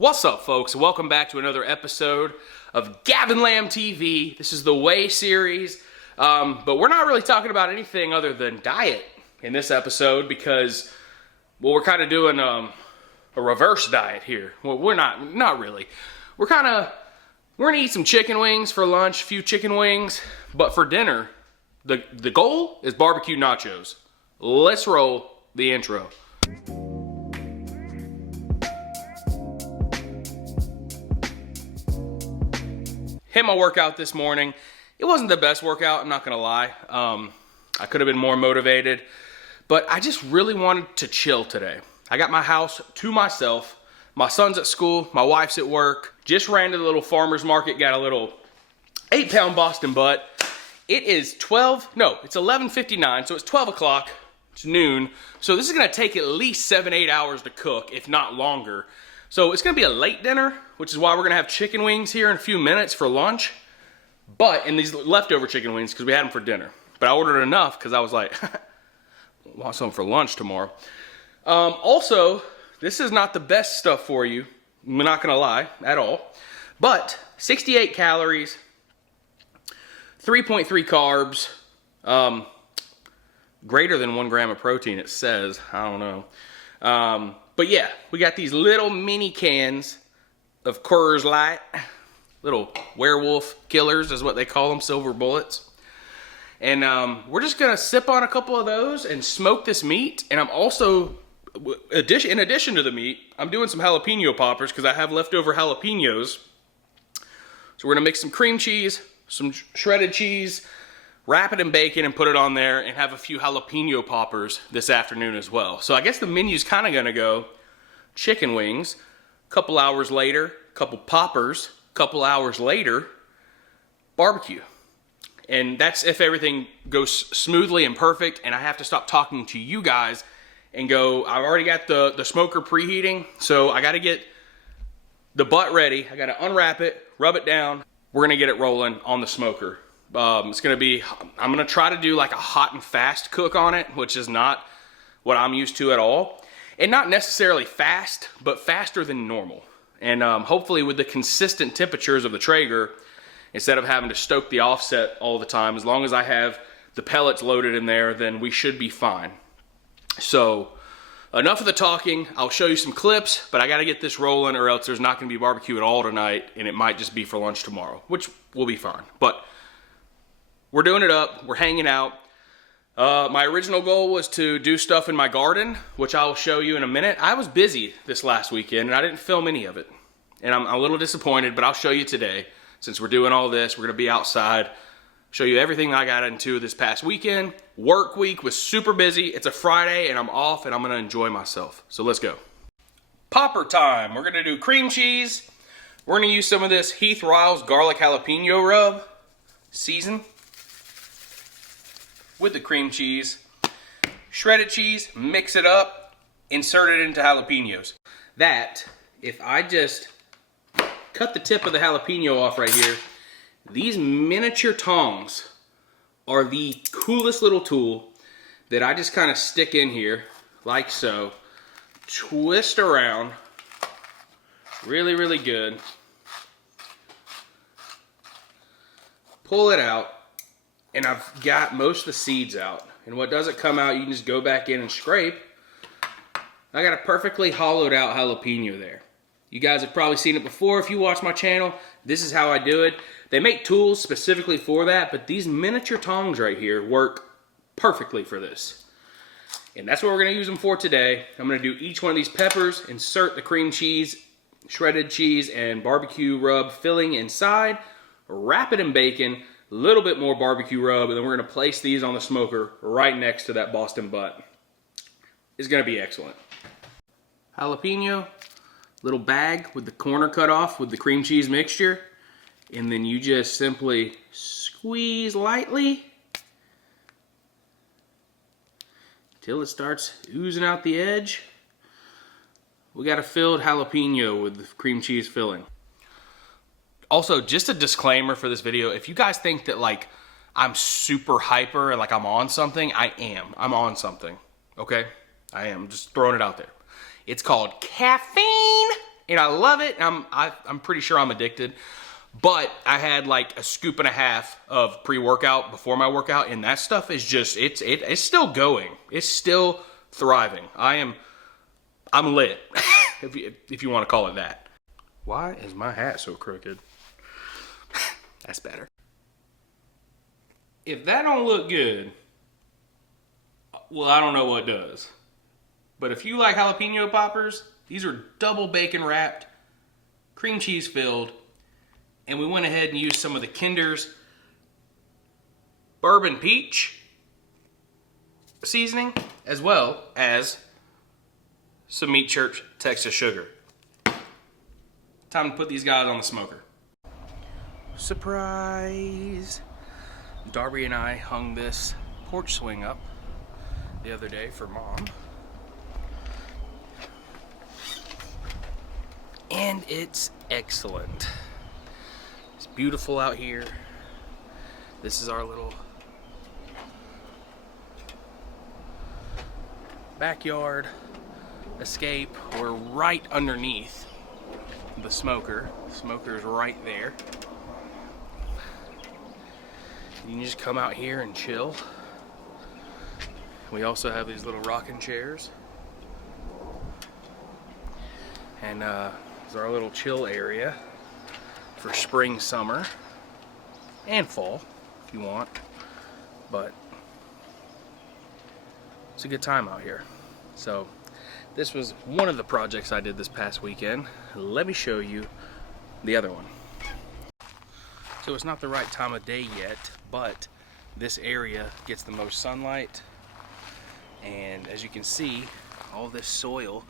What's up, folks? Welcome back to another episode of Gavin Lamb TV. This is the Way series, but we're not really talking about anything other than diet in this episode because, well, we're kind of doing a reverse diet here. Well, we're not really. We're gonna eat some chicken wings for lunch, a few chicken wings, but for dinner, the goal is barbecue nachos. Let's roll the intro. Hit my workout this morning. It wasn't the best workout, I'm not gonna lie. I could have been more motivated, but I just really wanted to chill today. I got my house to myself. My son's at school, my wife's at work. Just ran to the little farmer's market, got a little 8-pound Boston butt. It is it's 11:59, so it's 12 o'clock, it's noon. So this is gonna take at least 7-8 hours to cook, if not longer. So it's gonna be a late dinner, which is why we're gonna have chicken wings here in a few minutes for lunch. And these leftover chicken wings, because we had them for dinner. But I ordered enough, because I was like, I want some for lunch tomorrow. Also, this is not the best stuff for you. I'm not gonna lie, at all. But 68 calories, 3.3 carbs, greater than 1 gram of protein, it says. I don't know. But yeah, we got these little mini cans of Coors Light. Little werewolf killers is what they call them, silver bullets. And we're just gonna sip on a couple of those and smoke this meat. And I'm also, in addition to the meat, I'm doing some jalapeno poppers because I have leftover jalapenos. So we're gonna mix some cream cheese, some shredded cheese, wrap it in bacon and put it on there, and have a few jalapeno poppers this afternoon as well. So I guess the menu's kind of gonna go chicken wings, a couple hours later, couple poppers, couple hours later, barbecue. And that's if everything goes smoothly and perfect, and I have to stop talking to you guys and go, I've already got the smoker preheating, so I gotta get the butt ready. I gotta unwrap it, rub it down. We're gonna get it rolling on the smoker. I'm gonna try to do like a hot and fast cook on it, which is not what I'm used to at all. And not necessarily fast, but faster than normal. And hopefully with the consistent temperatures of the Traeger, instead of having to stoke the offset all the time, as long as I have the pellets loaded in there, then we should be fine. So enough of the talking. I'll show you some clips, but I gotta get this rolling or else there's not gonna be barbecue at all tonight, and it might just be for lunch tomorrow, which will be fine. But we're doing it up, we're hanging out. My original goal was to do stuff in my garden, which I'll show you in a minute. I was busy this last weekend and I didn't film any of it. And I'm a little disappointed, but I'll show you today. Since we're doing all this, we're gonna be outside, show you everything I got into this past weekend. Work week was super busy. It's a Friday and I'm off and I'm gonna enjoy myself. So let's go. Popper time. We're gonna do cream cheese. We're gonna use some of this Heath Riles garlic jalapeno rub season with the cream cheese, shredded cheese, mix it up, insert it into jalapenos. That, if I just cut the tip of the jalapeno off right here, these miniature tongs are the coolest little tool that I just kind of stick in here, like so, twist around, really, really good, pull it out, and I've got most of the seeds out. And what doesn't come out, you can just go back in and scrape. I got a perfectly hollowed out jalapeno there. You guys have probably seen it before if you watch my channel. This is how I do it. They make tools specifically for that, but these miniature tongs right here work perfectly for this. And that's what we're gonna use them for today. I'm gonna do each one of these peppers, insert the cream cheese, shredded cheese, and barbecue rub filling inside, wrap it in bacon, a little bit more barbecue rub, and then we're gonna place these on the smoker right next to that Boston butt. It's gonna be excellent. Jalapeno, little bag with the corner cut off with the cream cheese mixture, and then you just simply squeeze lightly till it starts oozing out the edge. We got a filled jalapeno with the cream cheese filling. Also, just a disclaimer for this video, if you guys think that like I'm super hyper and like I'm on something, I am. I'm on something, okay? I am, just throwing it out there. It's called caffeine and I love it. I'm pretty sure I'm addicted. But I had like a scoop and a half of pre-workout before my workout, and that stuff is just, it's still going. It's still thriving. I'm lit, if you want to call it that. Why is my hat so crooked? That's better. If that don't look good, well, I don't know what does. But if you like jalapeno poppers, these are double bacon wrapped, cream cheese filled, and we went ahead and used some of the Kinder's bourbon peach seasoning, as well as some Meat Church Texas sugar. Time to put these guys on the smoker. Surprise! Darby and I hung this porch swing up the other day for Mom. And it's excellent. It's beautiful out here. This is our little backyard escape. We're right underneath the smoker. The smoker is right there. You can just come out here and chill. We also have these little rocking chairs. And this is our little chill area for spring, summer, and fall, if you want. But it's a good time out here. So this was one of the projects I did this past weekend. Let me show you the other one. So it's not the right time of day yet, but this area gets the most sunlight. And as you can see, all this soil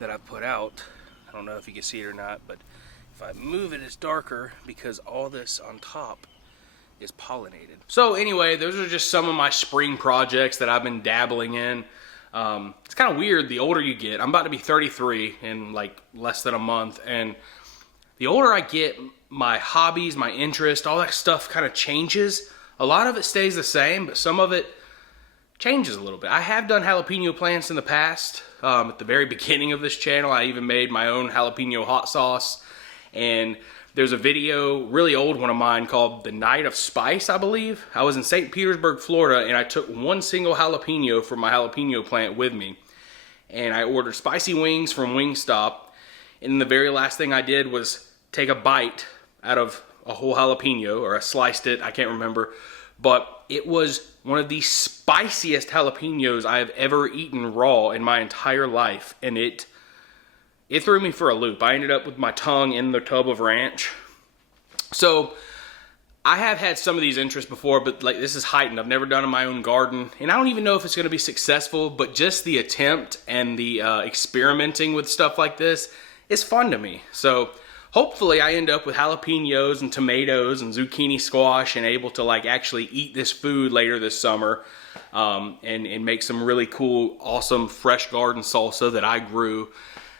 that I put out, I don't know if you can see it or not, but if I move it, it's darker because all this on top is pollinated. So anyway, those are just some of my spring projects that I've been dabbling in. It's kind of weird the older you get. I'm about to be 33 in like less than a month, and the older I get, my hobbies, my interest, all that stuff kind of changes. A lot of it stays the same, but some of it changes a little bit. I have done jalapeno plants in the past. At the very beginning of this channel, I even made my own jalapeno hot sauce. And there's a video, really old one of mine, called The Night of Spice, I believe. I was in St. Petersburg, Florida, and I took one single jalapeno from my jalapeno plant with me. And I ordered spicy wings from Wingstop. And the very last thing I did was take a bite out of a whole jalapeno, or I sliced it, I can't remember. But it was one of the spiciest jalapenos I have ever eaten raw in my entire life. And it threw me for a loop. I ended up with my tongue in the tub of ranch. So I have had some of these interests before, but like this is heightened. I've never done in my own garden. And I don't even know if it's going to be successful, but just the attempt and the experimenting with stuff like this is fun to me. So hopefully I end up with jalapenos and tomatoes and zucchini squash and able to like actually eat this food later this summer and make some really cool, awesome, fresh garden salsa that I grew.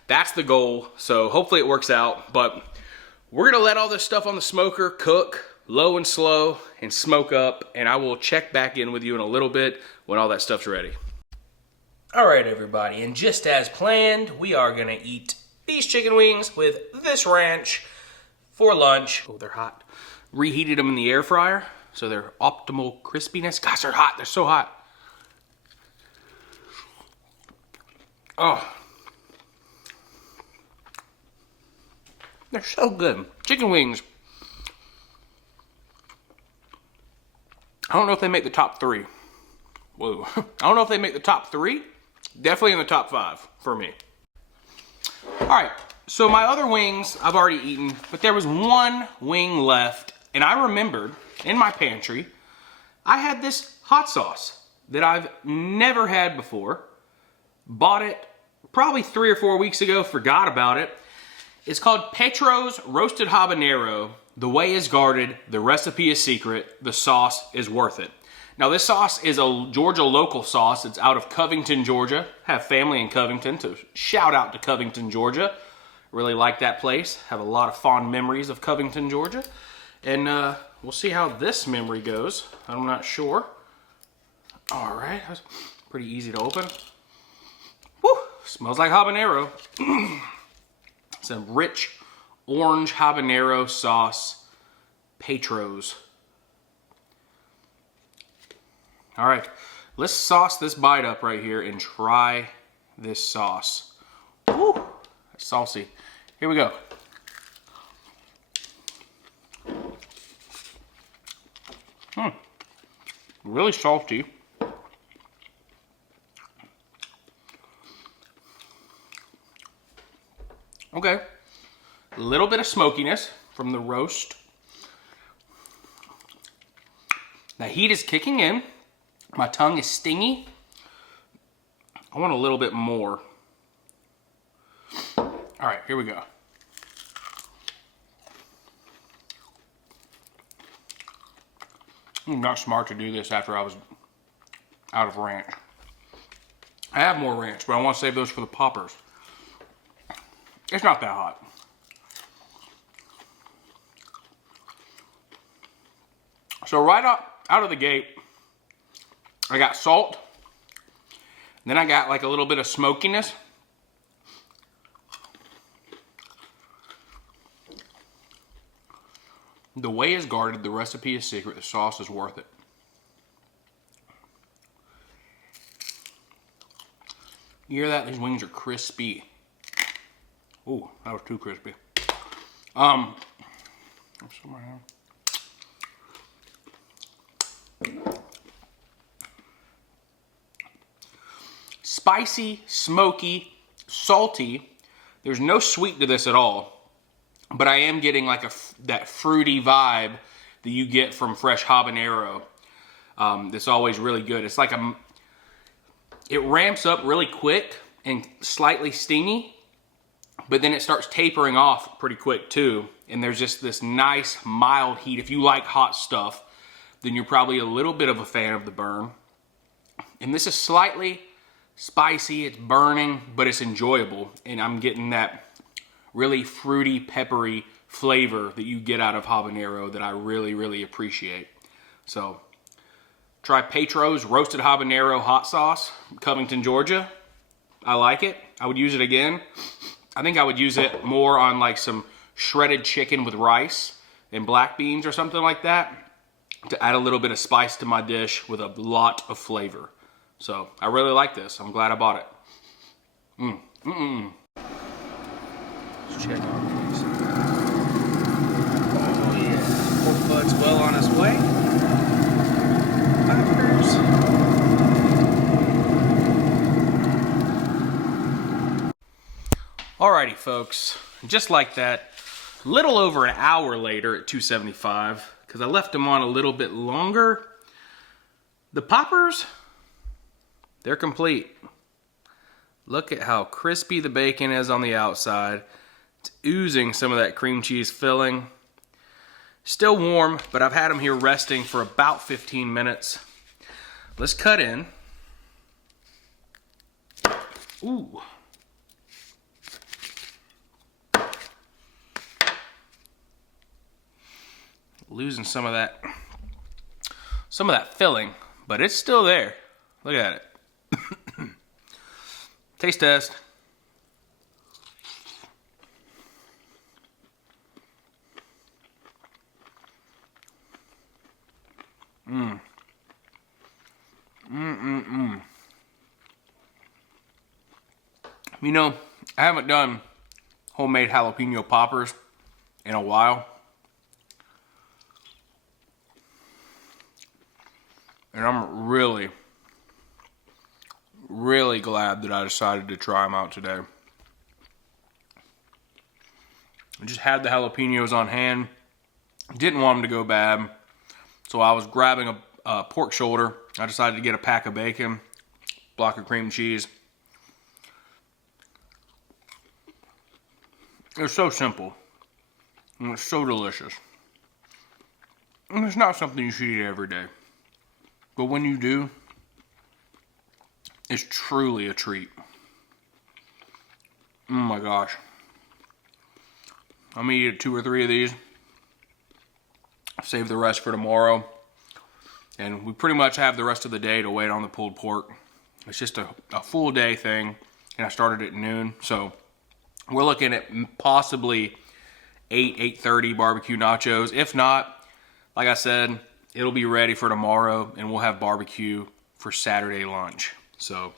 That's the goal. So hopefully it works out. But we're going to let all this stuff on the smoker cook low and slow and smoke up. And I will check back in with you in a little bit when all that stuff's ready. All right, everybody. And just as planned, we are going to eat these chicken wings with this ranch for lunch. Oh, they're hot. Reheated them in the air fryer, so they're optimal crispiness. Gosh, they're hot. They're so hot. Oh. They're so good. Chicken wings. I don't know if they make the top 3. Whoa. I don't know if they make the top 3. Definitely in the top 5 for me. Alright, so my other wings I've already eaten, but there was one wing left, and I remembered in my pantry, I had this hot sauce that I've never had before. Bought it probably 3 or 4 weeks ago, forgot about it. It's called Petro's Roasted Habanero. The way is guarded, the recipe is secret, the sauce is worth it. Now this sauce is a Georgia local sauce. It's out of Covington, Georgia. Have family in Covington, so shout out to Covington, Georgia. Really like that place. Have a lot of fond memories of Covington, Georgia. And we'll see how this memory goes. I'm not sure. All right, that's pretty easy to open. Woo, smells like habanero. Some rich orange habanero sauce Petros. All right, let's sauce this bite up right here and try this sauce. Woo, that's saucy. Here we go. Really salty. Okay, a little bit of smokiness from the roast. The heat is kicking in. My tongue is stingy. I want a little bit more. All right, here we go. I'm not smart to do this after I was out of ranch. I have more ranch, but I want to save those for the poppers. It's not that hot. So right out of the gate, I got salt. Then I got like a little bit of smokiness. The way it's guarded, the recipe is secret. The sauce is worth it. You hear that? These wings are crispy. Ooh, that was too crispy. Spicy, smoky, salty. There's no sweet to this at all, but I am getting like that fruity vibe that you get from fresh habanero. That's always really good. It's like it ramps up really quick and slightly stingy, but then it starts tapering off pretty quick too. And there's just this nice mild heat. If you like hot stuff, then you're probably a little bit of a fan of the burn. And this is slightly spicy, it's burning, but it's enjoyable. And I'm getting that really fruity, peppery flavor that you get out of habanero that I really, really appreciate. So try Petros roasted habanero hot sauce, Covington, Georgia. I like it. I would use it again. I think I would use it more on like some shredded chicken with rice and black beans or something like that to add a little bit of spice to my dish with a lot of flavor. So I really like this. I'm glad I bought it. Let's check out these. Oh yeah, pork butt's well on his way. Poppers. Alrighty, folks. Just like that, a little over an hour later at 275, because I left them on a little bit longer. The poppers, they're complete. Look at how crispy the bacon is on the outside. It's oozing some of that cream cheese filling. Still warm, but I've had them here resting for about 15 minutes. Let's cut in. Ooh. Losing some of that filling, but it's still there. Look at it. Taste test. You know, I haven't done homemade jalapeno poppers in a while. And I'm really, really glad that I decided to try them out today. I just had the jalapenos on hand. Didn't want them to go bad. So I was grabbing a pork shoulder. I decided to get a pack of bacon, block of cream cheese. It's so simple. And it's so delicious. And it's not something you should eat every day. But when you do, it's truly a treat. Oh my gosh. I'm gonna eat 2 or 3 of these. Save the rest for tomorrow. And we pretty much have the rest of the day to wait on the pulled pork. It's just a full day thing. And I started at noon. So We're looking at possibly 8:30 barbecue nachos. If not, like I said, it'll be ready for tomorrow, and we'll have barbecue for Saturday lunch. So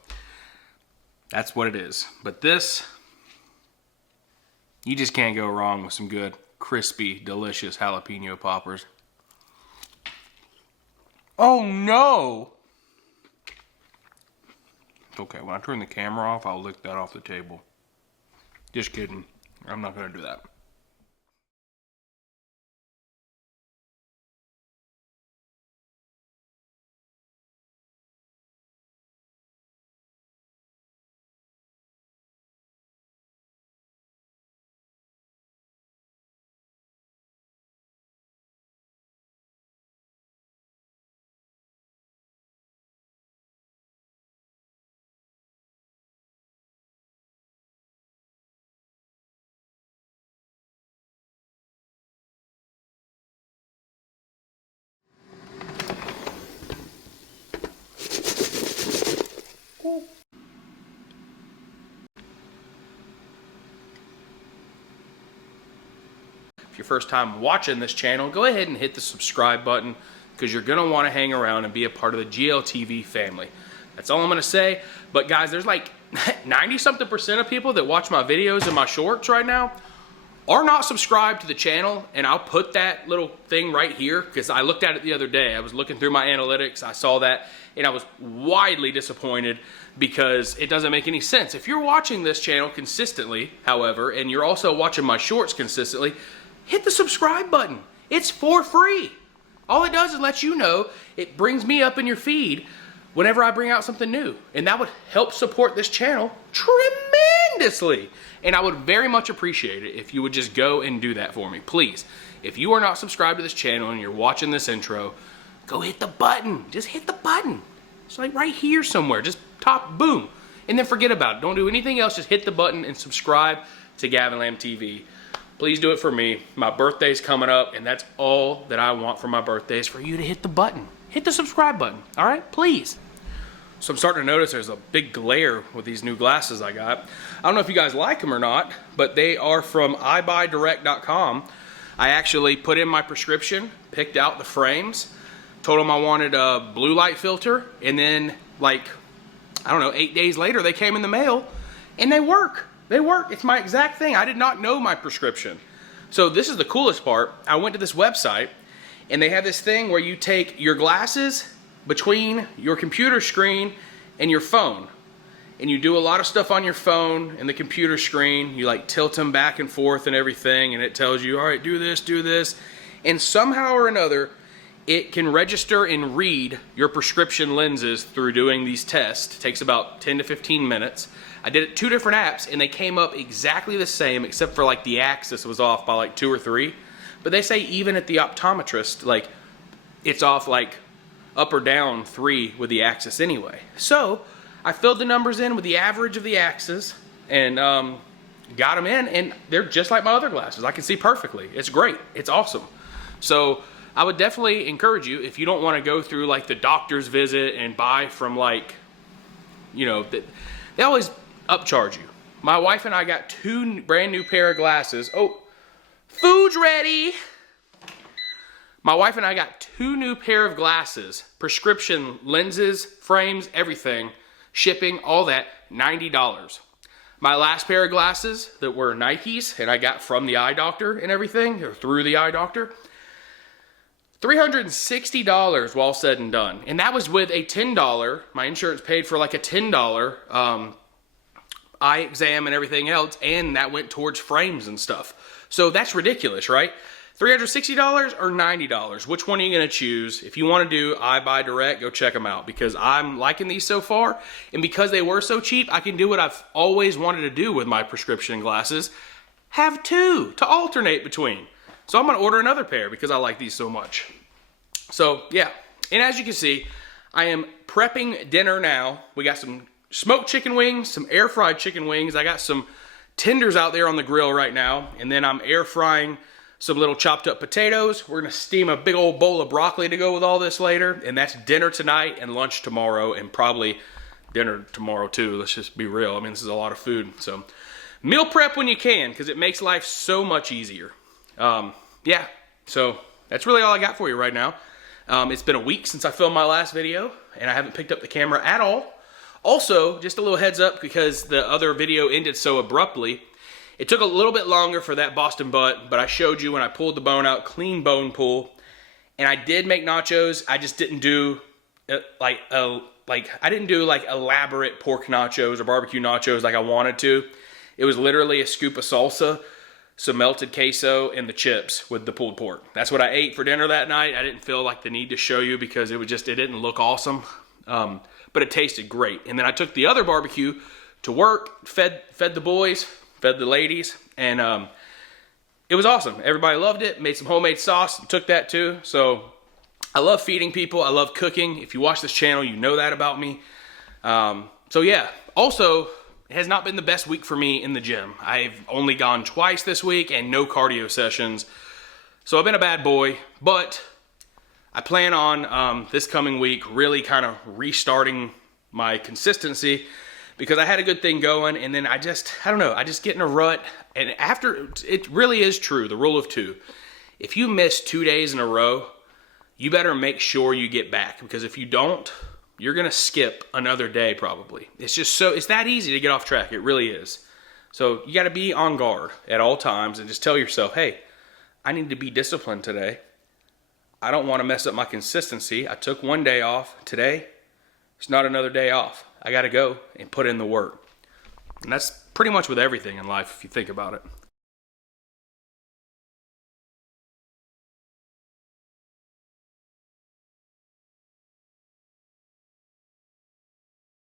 that's what it is. But this, you just can't go wrong with some good, crispy, delicious jalapeno poppers. Oh no! Okay, when I turn the camera off, I'll lick that off the table. Just kidding. I'm not gonna do that. If you're first time watching this channel, go ahead and hit the subscribe button because you're going to want to hang around and be a part of the GLTV family. That's all I'm going to say. But guys, there's like 90-something% of people that watch my videos and my shorts right now are not subscribed to the channel, and I'll put that little thing right here because I looked at it the other day. I was looking through my analytics, I saw that, and I was widely disappointed because it doesn't make any sense. If you're watching this channel consistently, however, and you're also watching my shorts consistently, hit the subscribe button. It's for free. All it does is let you know, it brings me up in your feed whenever I bring out something new. And that would help support this channel tremendously. And I would very much appreciate it if you would just go and do that for me. Please, if you are not subscribed to this channel and you're watching this intro, go hit the button. Just hit the button. It's like right here somewhere. Just top, boom. And then forget about it. Don't do anything else. Just hit the button and subscribe to Gavin Lamb TV. Please do it for me. My birthday's coming up, and that's all that I want for my birthday is for you to hit the button. Hit the subscribe button, all right? Please. So I'm starting to notice there's a big glare with these new glasses I got. I don't know if you guys like them or not, but they are from ibuydirect.com. I actually put in my prescription, picked out the frames, told them I wanted a blue light filter, and then like, I don't know, 8 days later, they came in the mail, and they work. They work. It's my exact thing. I did not know my prescription. So this is the coolest part. I went to this website, and they have this thing where you take your glasses between your computer screen and your phone. And you do a lot of stuff on your phone and the computer screen. You like tilt them back and forth and everything, and it tells you, all right, do this, do this. And somehow or another, it can register and read your prescription lenses through doing these tests. It takes about 10 to 15 minutes. I did it 2 different apps, and they came up exactly the same, except for like the axis was off by like 2 or 3. But they say even at the optometrist, like it's off like up or down 3 with the axis anyway. So I filled the numbers in with the average of the axis and got them in, and they're just like my other glasses. I can see perfectly. It's great. It's awesome. So I would definitely encourage you, if you don't want to go through like the doctor's visit and buy from like, you know, they always upcharge you. My wife and I got 2 brand new pair of glasses. Oh, food's ready. My wife and I got 2 new pair of glasses, prescription lenses, frames, everything, shipping, all that, $90. My last pair of glasses that were Nikes, and I got from the eye doctor and everything, or through the eye doctor, $360 while said and done. And that was with a $10, my insurance paid for like a $10 eye exam and everything else, and that went towards frames and stuff. So that's ridiculous, right? $360 or $90? Which one are you going to choose? If you want to do iBuyDirect, go check them out because I'm liking these so far. And because they were so cheap, I can do what I've always wanted to do with my prescription glasses. Have 2 to alternate between. So I'm going to order another pair because I like these so much. So yeah, and as you can see, I am prepping dinner now. We got some smoked chicken wings, some air fried chicken wings. I got some tenders out there on the grill right now. And then I'm air frying some little chopped up potatoes. We're gonna steam a big old bowl of broccoli to go with all this later. And that's dinner tonight and lunch tomorrow and probably dinner tomorrow too. Let's just be real. I mean, this is a lot of food. So meal prep when you can, because it makes life so much easier. Yeah, so that's really all I got for you right now. It's been a week since I filmed my last video, and I haven't picked up the camera at all. Also, just a little heads up, because the other video ended so abruptly, it took a little bit longer for that Boston butt, but I showed you when I pulled the bone out, clean bone pull. And I did make nachos. I just didn't do like elaborate pork nachos or barbecue nachos like I wanted to. It was literally a scoop of salsa, some melted queso, and the chips with the pulled pork. That's what I ate for dinner that night. I didn't feel like the need to show you because it didn't look awesome. But it tasted great. And then I took the other barbecue to work, fed the boys, fed the ladies, and it was awesome. Everybody loved it. Made some homemade sauce, took that too. So I love feeding people. I love cooking. If you watch this channel, you know that about me. So yeah, also, it has not been the best week for me in the gym. I've only gone twice this week and no cardio sessions. So I've been a bad boy, but I plan on this coming week really kind of restarting my consistency, because I had a good thing going, and then I don't know, I just get in a rut. And after, it really is true, the rule of 2. If you miss 2 days in a row, you better make sure you get back, because if you don't, you're gonna skip another day probably. It's that easy to get off track, it really is. So you gotta be on guard at all times and just tell yourself, hey, I need to be disciplined today. I don't wanna mess up my consistency. I took 1 day off. Today, it's not another day off. I gotta go and put in the work. And that's pretty much with everything in life if you think about it.